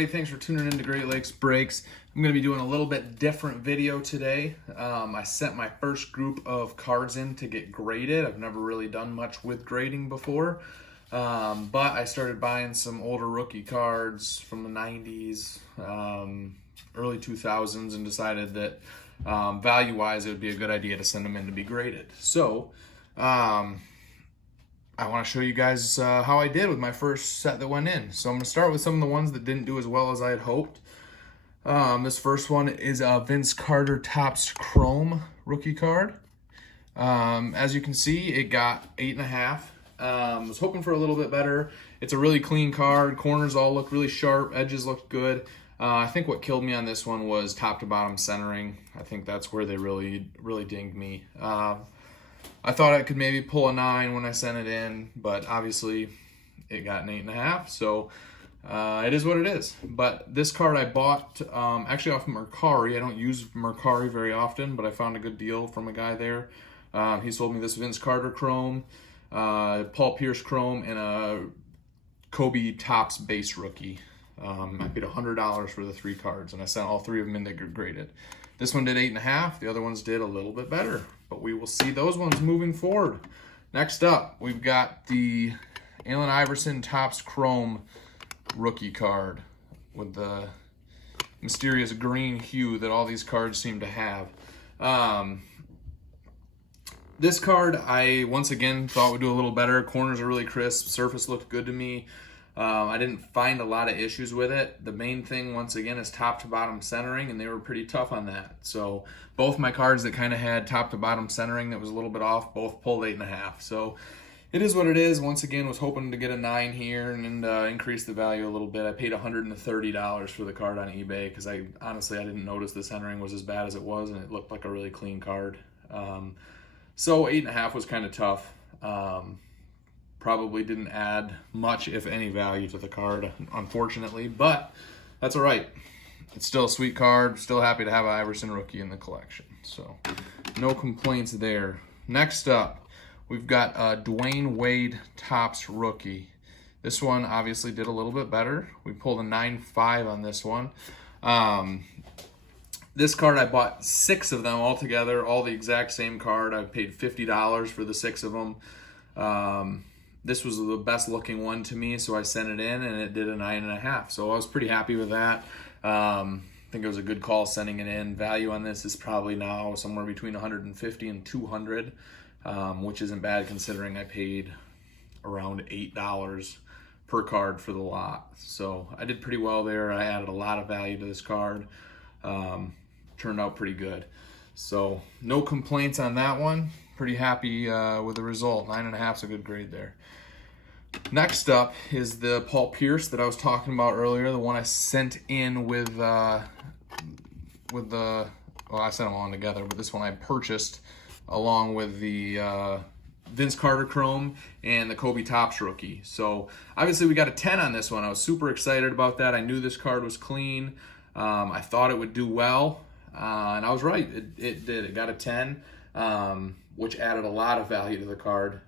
everybody, thanks for tuning in to Great Lakes Breaks. I'm going to be doing a little bit different video today. I sent my first group of cards in to get graded. I've never really done much with grading before, but I started buying some older rookie cards from the 90s, early 2000s, and decided that value-wise it would be a good idea to send them in to be graded. So, I want to show you guys how I did with my first set that went in. So I'm going to start with some of the ones that didn't do as well as I had hoped. This first one is a Vince Carter Topps Chrome rookie card. As you can see, it got 8.5. Was hoping for a little bit better. It's a really clean card. Corners all look really sharp. Edges look good. I think what killed me on this one was top to bottom centering. I think that's where they really dinged me. I thought I could maybe pull a 9 when I sent it in, but obviously it got an 8.5, so it is what it is. But this card I bought actually off of Mercari. I don't use Mercari very often, but I found a good deal from a guy there. He sold me this Vince Carter Chrome, Paul Pierce Chrome, and a Kobe Topps base rookie. I paid $100 for the 3 cards, and I sent all 3 of them in to get graded. This one did 8.5. The other ones did a little bit better, but we will see those ones moving forward. Next up, we've got the Allen Iverson Topps Chrome rookie card with the mysterious green hue that all these cards seem to have. This card I once again thought would do a little better. Corners are really crisp. Surface looked good to me. I didn't find a lot of issues with it. The main thing, once again, is top to bottom centering, and they were pretty tough on that. So both my cards that kind of had top to bottom centering that was a little bit off, both pulled 8.5. So it is what it is. Once again, was hoping to get a 9 here and increase the value a little bit. I paid $130 for the card on eBay because I didn't notice the centering was as bad as it was, and it looked like a really clean card. So 8.5 was kind of tough. Probably didn't add much, if any, value to the card, unfortunately, but that's all right. It's still a sweet card. Still happy to have an Iverson rookie in the collection, so no complaints there. Next up, we've got a Dwayne Wade Topps rookie. This one obviously did a little bit better. We pulled a 9.5 on this one. This card, I bought 6 of them all together, all the exact same card. I paid $50 for the 6 of them. This was the best looking one to me, so I sent it in and it did a 9.5. So I was pretty happy with that. I think it was a good call sending it in. Value on this is probably now somewhere between $150 and $200, which isn't bad considering I paid around $8 per card for the lot. So I did pretty well there. I added a lot of value to this card. Turned out pretty good. So no complaints on that one. Pretty happy with the result. 9.5 is a good grade there. Next up is the Paul Pierce that I was talking about earlier, the one I sent in with the, well, I sent them all together, but this one I purchased along with the Vince Carter Chrome and the Kobe Topps rookie. So obviously we got a 10 on this one. I was super excited about that. I knew this card was clean. I thought it would do well, and I was right. It did. It got a 10. Which added a lot of value to the card.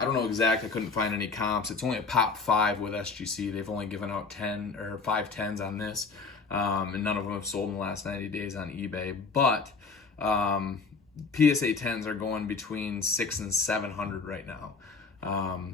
I don't know exact. I couldn't find any comps. It's only a pop 5 with SGC. They've only given out 10 or 5 10s on this, and none of them have sold in the last 90 days on eBay. But PSA 10s are going between $600 and $700 right now.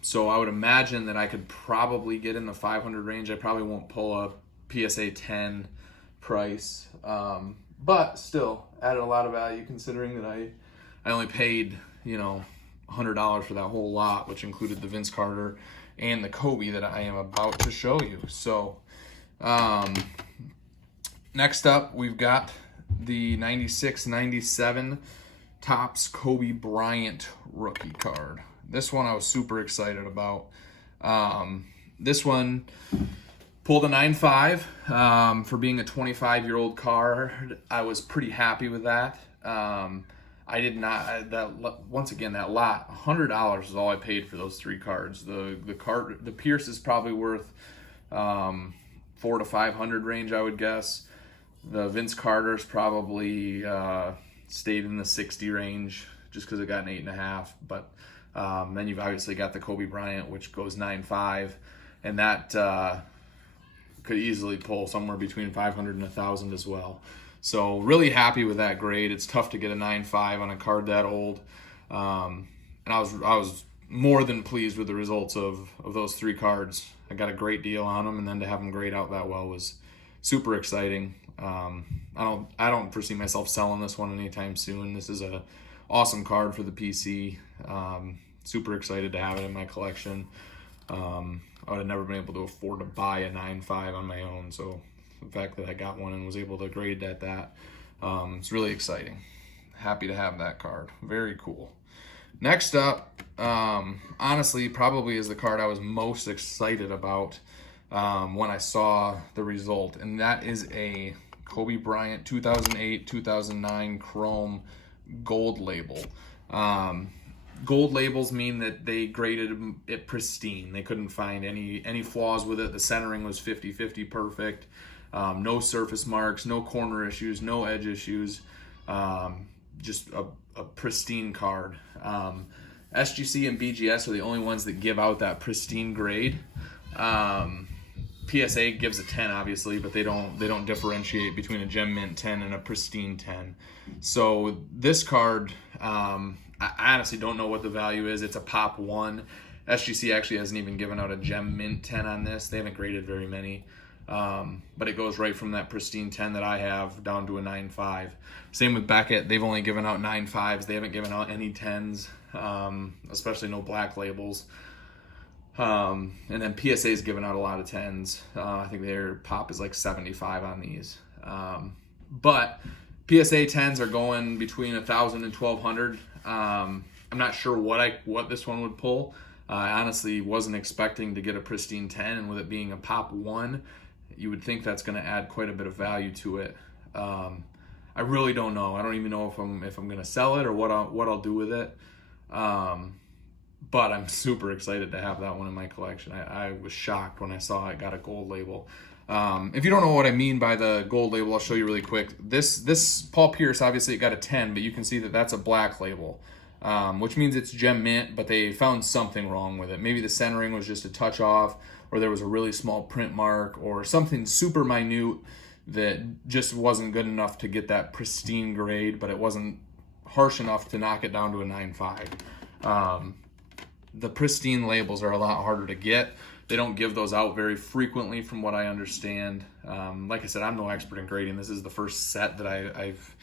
So I would imagine that I could probably get in the 500 range. I probably won't pull a PSA 10 price, but still added a lot of value considering that I only paid, $100 for that whole lot, which included the Vince Carter and the Kobe that I am about to show you. So next up, we've got the 96-97 Topps Kobe Bryant rookie card. This one I was super excited about. This one pulled a 9.5 for being a 25-year-old card. I was pretty happy with that. I did not, once again, that lot, $100 is all I paid for those 3 cards. The Pierce is probably worth $400 to $500 range, I would guess. The Vince Carter's probably stayed in the 60 range just because it got an 8.5. But then you've obviously got the Kobe Bryant, which goes 9.5, and that could easily pull somewhere between 500 and 1,000 as well. So really happy with that grade. It's tough to get a 9.5 on a card that old. And I was more than pleased with the results of those 3 cards. I got a great deal on them, and then to have them grade out that well was super exciting. I don't foresee myself selling this one anytime soon. This is a awesome card for the PC. Super excited to have it in my collection. I would have never been able to afford to buy a 9.5 on my own, so the fact that I got one and was able to grade at that, it's really exciting. Happy to have that card. Very cool. Next up, honestly, probably is the card I was most excited about when I saw the result, and that is a Kobe Bryant 2008-2009 Chrome gold label. Gold labels mean that they graded it pristine. They couldn't find any flaws with it. The centering was 50-50 perfect. No surface marks, no corner issues, no edge issues. Just a pristine card. SGC and BGS are the only ones that give out that pristine grade. PSA gives a 10, obviously, but they don't differentiate between a gem mint 10 and a pristine 10. So this card, I honestly don't know what the value is. It's a pop 1. SGC actually hasn't even given out a gem mint 10 on this. They haven't graded very many. But it goes right from that pristine 10 that I have down to a 9.5. Same with Beckett. They've only given out 9.5s. They haven't given out any 10s, especially no black labels. And then PSA's given out a lot of 10s. I think their pop is like 75 on these. But PSA 10s are going between 1,000 and 1,200. I'm not sure what this one would pull. I honestly wasn't expecting to get a pristine 10, and with it being a pop 1, you would think that's going to add quite a bit of value to it. I really don't know. I don't even know if I'm going to sell it or what I'll do with it. But I'm super excited to have that one in my collection. I was shocked when I saw it got a gold label. If you don't know what I mean by the gold label, I'll show you really quick. This Paul Pierce, obviously it got a 10, but you can see that that's a black label, which means it's gem mint, but they found something wrong with it. Maybe the centering was just a touch off, or there was a really small print mark, or something super minute that just wasn't good enough to get that pristine grade, but it wasn't harsh enough to knock it down to a 9.5. The pristine labels are a lot harder to get. They don't give those out very frequently from what I understand. Like I said, I'm no expert in grading. This is the first set that I've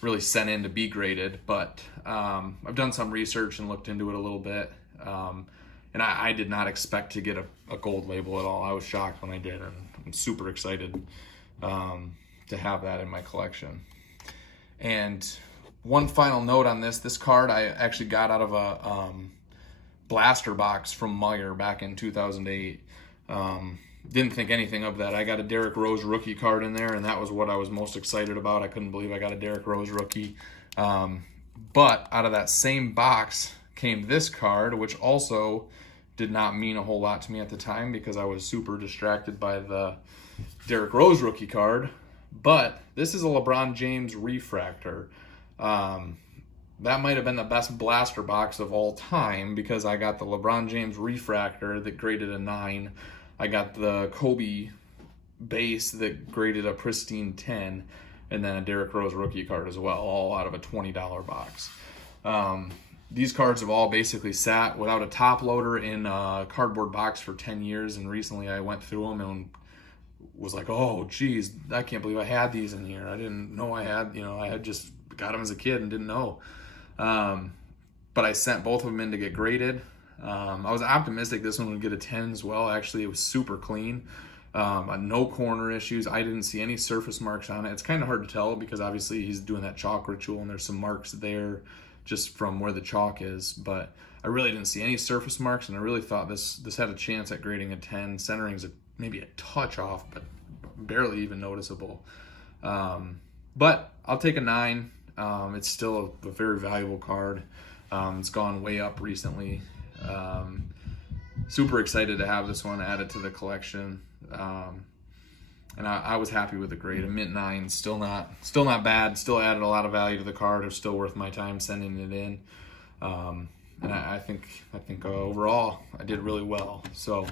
really sent in to be graded, but I've done some research and looked into it a little bit. And I did not expect to get a gold label at all. I was shocked when I did, and I'm super excited to have that in my collection. And one final note on this card I actually got out of a blaster box from Meyer back in 2008. Didn't think anything of that. I got a Derrick Rose rookie card in there, and that was what I was most excited about. I couldn't believe I got a Derrick Rose rookie. But out of that same box came this card, which also did not mean a whole lot to me at the time because I was super distracted by the Derrick Rose rookie card. But this is a LeBron James Refractor. That might have been the best blaster box of all time because I got the LeBron James Refractor that graded a 9. I got the Kobe base that graded a pristine 10, and then a Derrick Rose rookie card as well, all out of a $20 box. These cards have all basically sat without a top loader in a cardboard box for 10 years, and recently I went through them and was like, oh, geez, I can't believe I had these in here. I didn't know I had, I had just got them as a kid and didn't know. But I sent both of them in to get graded. I was optimistic this one would get a 10 as well. Actually, it was super clean. No corner issues. I didn't see any surface marks on it. It's kind of hard to tell because obviously he's doing that chalk ritual and there's some marks there just from where the chalk is. But I really didn't see any surface marks, and I really thought this had a chance at grading a 10. Centering's maybe a touch off, but barely even noticeable. But I'll take a 9. It's still a very valuable card. It's gone way up recently. Super excited to have this one added to the collection. And I was happy with the grade. A mint 9, still not bad. Still added a lot of value to the card. It was still worth my time sending it in. And I think overall I did really well. So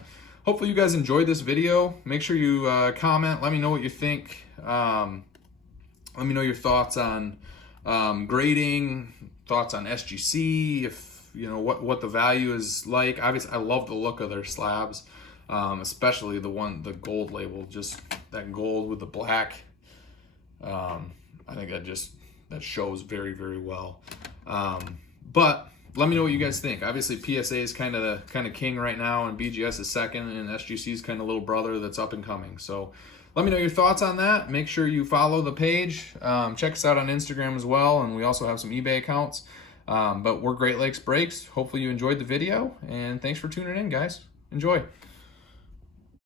hopefully you guys enjoyed this video. Make sure you comment. Let me know what you think. Let me know your thoughts on grading, thoughts on SGC, if you know what the value is like. Obviously, I love the look of their slabs, especially the gold label, just that gold with the black. I think that shows very, very well. But let me know what you guys think. Obviously, PSA is kind of king right now, and BGS is second, and SGC is kind of little brother that's up and coming. So let me know your thoughts on that. Make sure you follow the page. Check us out on Instagram as well, and we also have some eBay accounts. But we're Great Lakes Breaks. Hopefully you enjoyed the video, and thanks for tuning in, guys. Enjoy.